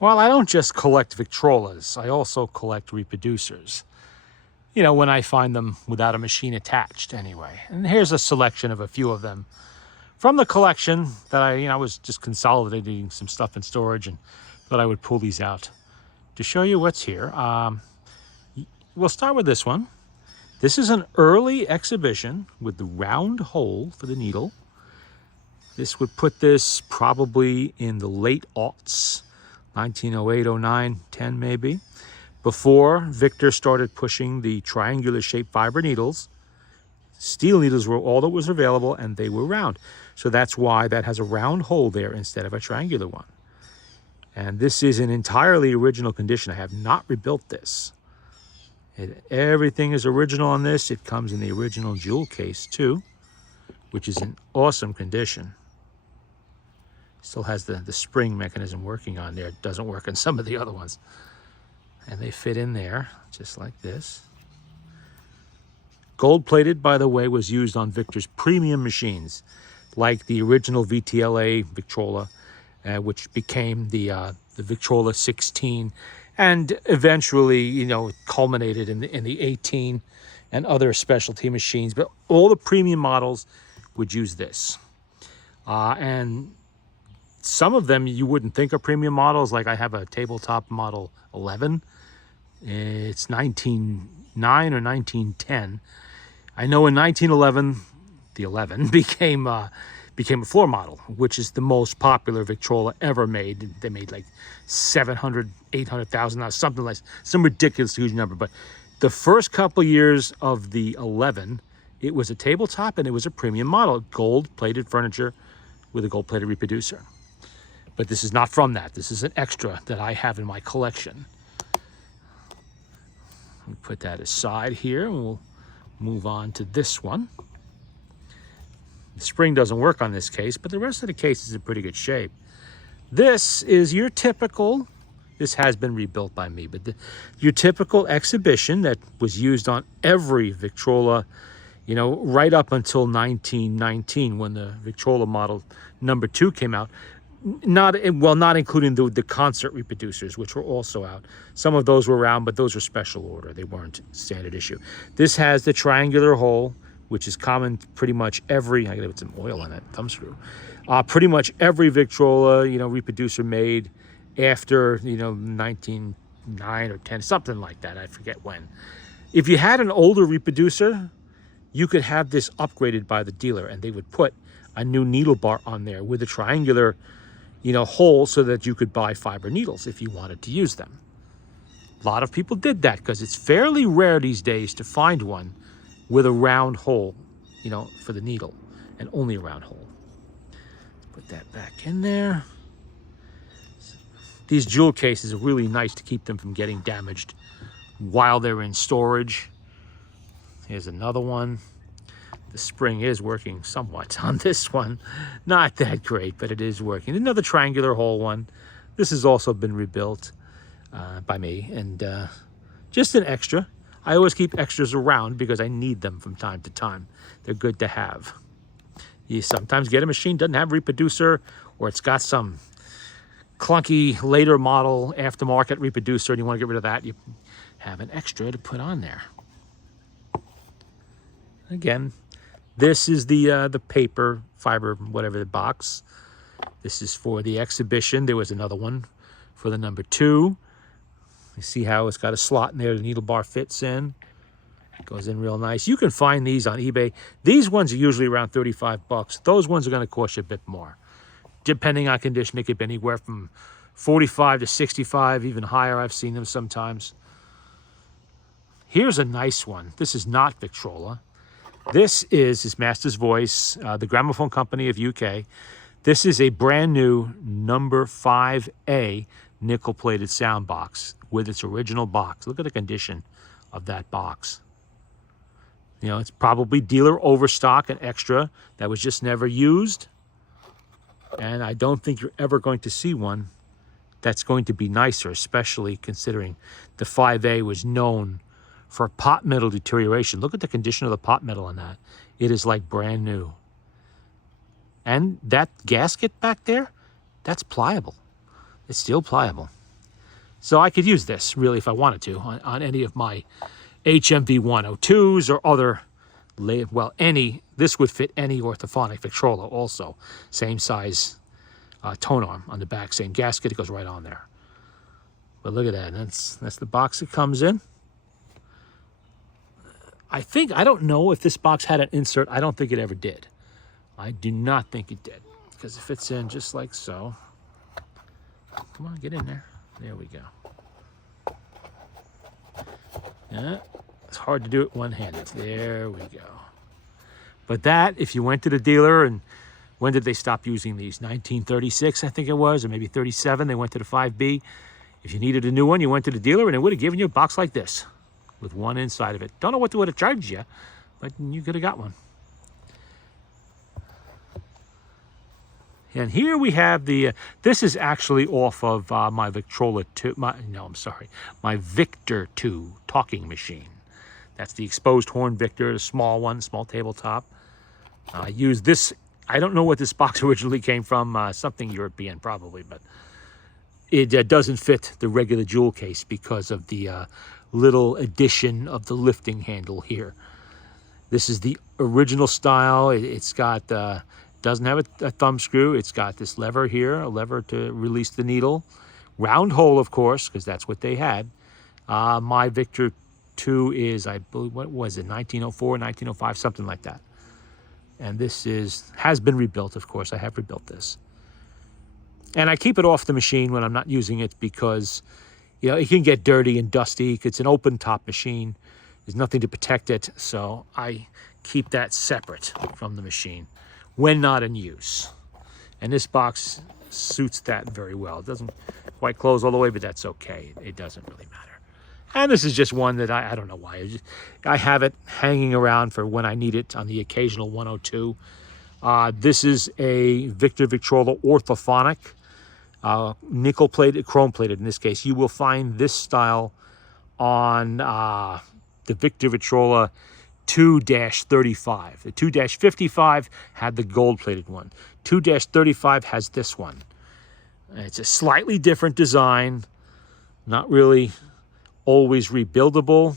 Well, I don't just collect Victrolas. I also collect reproducers. You know, when I find them without a machine attached anyway. And here's a selection of a few of them from the collection that I was just consolidating some stuff in storage and thought I would pull these out to show you what's here. We'll start with this one. This is an early exhibition with the round hole for the needle. This would put this probably in the late aughts, 1908, 09, 10 maybe, before Victor started pushing the triangular shaped fiber needles. Steel needles were all that was available, and they were round. So that's why that has a round hole there instead of a triangular one. And this is in entirely original condition. I have not rebuilt this. Everything is original on this. It comes in the original jewel case too, which is in awesome condition. Still has the spring mechanism working on there. It doesn't work on some of the other ones. And they fit in there just like this. Gold plated, by the way, was used on Victor's premium machines, like the original VTLA Victrola, which became the Victrola 16, and eventually, it culminated in the 18 and other specialty machines. But all the premium models would use this, and some of them you wouldn't think are premium models. Like I have a tabletop model 11. It's 1909 or 1910. I know in 1911, the 11 became a floor model, which is the most popular Victrola ever made. They made like 700, 800,000, something like some ridiculous huge number. But the first couple years of the 11, it was a tabletop and it was a premium model, gold-plated furniture with a gold-plated reproducer. But this is not from that. This is an extra that I have in my collection. We'll put that aside here and we'll move on to this one. The spring doesn't work on this case, but the rest of the case is in pretty good shape. This is your typical, this has been rebuilt by me, but your typical exhibition that was used on every Victrola, right up until 1919 when the Victrola model number 2 came out. Not including the concert reproducers, which were also out. Some of those were around, but those were special order. They weren't standard issue. This has the triangular hole, which is common pretty much every, I gotta put some oil on that thumb screw. Pretty much every Victrola, reproducer made after, 1909 or 10, something like that. I forget when. If you had an older reproducer, you could have this upgraded by the dealer, and they would put a new needle bar on there with a triangular hole so that you could buy fiber needles if you wanted to use them. A lot of people did that because it's fairly rare these days to find one with a round hole, for the needle, and only a round hole. Put that back in there. These jewel cases are really nice to keep them from getting damaged while they're in storage. Here's another one. The spring is working somewhat on this one. Not that great, but it is working. Another triangular hole one. This has also been rebuilt by me, and just an extra. I always keep extras around because I need them from time to time. They're good to have. You sometimes get a machine, doesn't have a reproducer, or it's got some clunky later model aftermarket reproducer, and you want to get rid of that, you have an extra to put on there. Again, this is the paper, fiber, whatever the box. This is for the exhibition. There was another one for the number 2. You see how it's got a slot in there the needle bar fits in. It goes in real nice. You can find these on eBay. These ones are usually around 35 bucks. Those ones are going to cost you a bit more. Depending on condition, they could be anywhere from 45 to 65, even higher. I've seen them sometimes. Here's a nice one. This is not Victrola. This is his master's voice, the Gramophone Company of UK. This is a brand new number 5A nickel-plated sound box with its original box. Look at the condition of that box. It's probably dealer overstock, an extra that was just never used. And I don't think you're ever going to see one that's going to be nicer, especially considering the 5A was known for pot metal deterioration. Look at the condition of the pot metal on that. It is like brand new. And that gasket back there, that's pliable. It's still pliable. So I could use this, really, if I wanted to, on any of my HMV 102s or other, well, this would fit any orthophonic Victrola also. Same size tone arm on the back, same gasket, it goes right on there. But look at that, that's the box it comes in. I don't know if this box had an insert. I don't think it ever did. I do not think it did, because it fits in just like so. Come on, get in there. There we go. Yeah, it's hard to do it one-handed. There we go. But that, if you went to the dealer, and when did they stop using these? 1936, I think it was, or maybe 37. They went to the 5B. If you needed a new one, you went to the dealer, and they would have given you a box like this with one inside of it. Don't know what they would have charged you, but you could have got one. And here we have the, this is actually off of my Victrola 2, my Victor 2 talking machine. That's the exposed horn Victor, the small one, small tabletop. I use this, I don't know what this box originally came from, something European probably, but it doesn't fit the regular jewel case because of the little addition of the lifting handle here. This is the original style. It's got, doesn't have a thumb screw. It's got this lever here, a lever to release the needle. Round hole, of course, because that's what they had. My Victor 2 is, I believe, what was it, 1904, 1905, something like that. And this has been rebuilt, of course. I have rebuilt this. And I keep it off the machine when I'm not using it because, it can get dirty and dusty. It's an open top machine. There's nothing to protect it. So I keep that separate from the machine when not in use. And this box suits that very well. It doesn't quite close all the way, but that's okay. It doesn't really matter. And this is just one that I don't know why. I have it hanging around for when I need it on the occasional 102. This is a Victor Victrola orthophonic, nickel plated, chrome plated in this case. You will find this style on the Victor Victrola 2-35. The 2-55 had the gold-plated one. 2-35 has this one. It's a slightly different design, not really always rebuildable.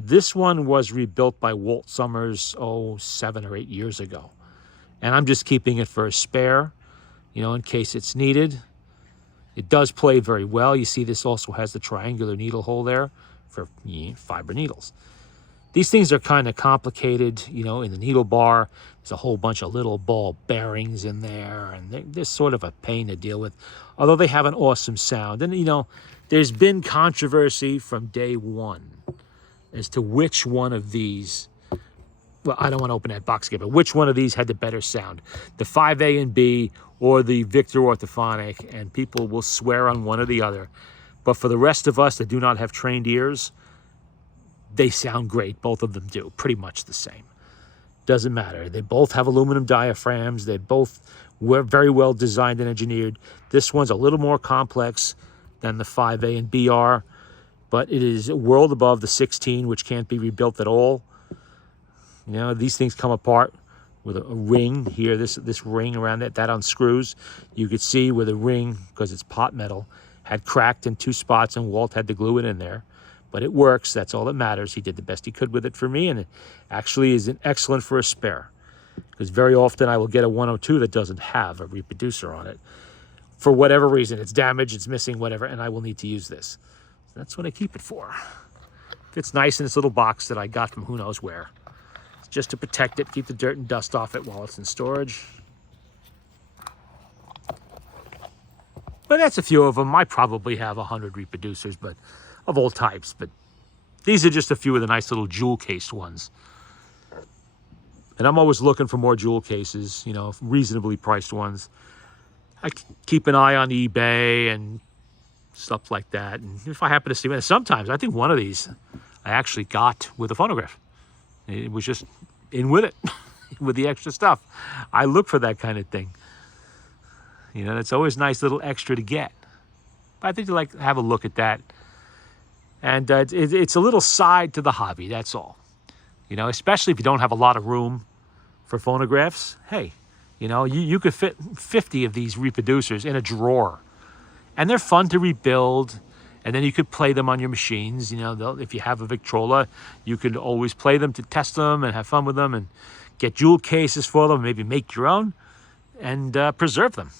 This one was rebuilt by Walt Summers, 7 or 8 years ago. And I'm just keeping it for a spare, in case it's needed. It does play very well. You see this also has the triangular needle hole there for fiber needles. These things are kind of complicated, in the needle bar. There's a whole bunch of little ball bearings in there, and they're sort of a pain to deal with, although they have an awesome sound. And, there's been controversy from day one as to which one of these, well, I don't want to open that box again, but which one of these had the better sound, the 5A and B or the Victor orthophonic, and people will swear on one or the other. But for the rest of us that do not have trained ears, they sound great. Both of them do, pretty much the same. Doesn't matter. They both have aluminum diaphragms. They both were very well designed and engineered. This one's a little more complex than the 5A and B are, but it is a world above the 16, which can't be rebuilt at all. These things come apart with a ring here, this ring around it, that unscrews. You could see where the ring, because it's pot metal, had cracked in 2 spots, and Walt had to glue it in there. But it works. That's all that matters. He did the best he could with it for me, and it actually is excellent for a spare, because very often I will get a 102 that doesn't have a reproducer on it. For whatever reason, it's damaged, it's missing, whatever, and I will need to use this. So that's what I keep it for. Fits nice in this little box that I got from who knows where. It's just to protect it, keep the dirt and dust off it while it's in storage. But that's a few of them. I probably have 100 reproducers, but of all types. But these are just a few of the nice little jewel cased ones. And I'm always looking for more jewel cases, reasonably priced ones. I keep an eye on eBay and stuff like that. And if I happen to see one, sometimes I think one of these I actually got with a phonograph. It was just in with it, with the extra stuff. I look for that kind of thing. It's always nice little extra to get. But I think you like to have a look at that. And it's a little side to the hobby, that's all. Especially if you don't have a lot of room for phonographs. Hey, you could fit 50 of these reproducers in a drawer. And they're fun to rebuild. And then you could play them on your machines. You know, if you have a Victrola, you could always play them to test them and have fun with them and get jewel cases for them, maybe make your own and preserve them.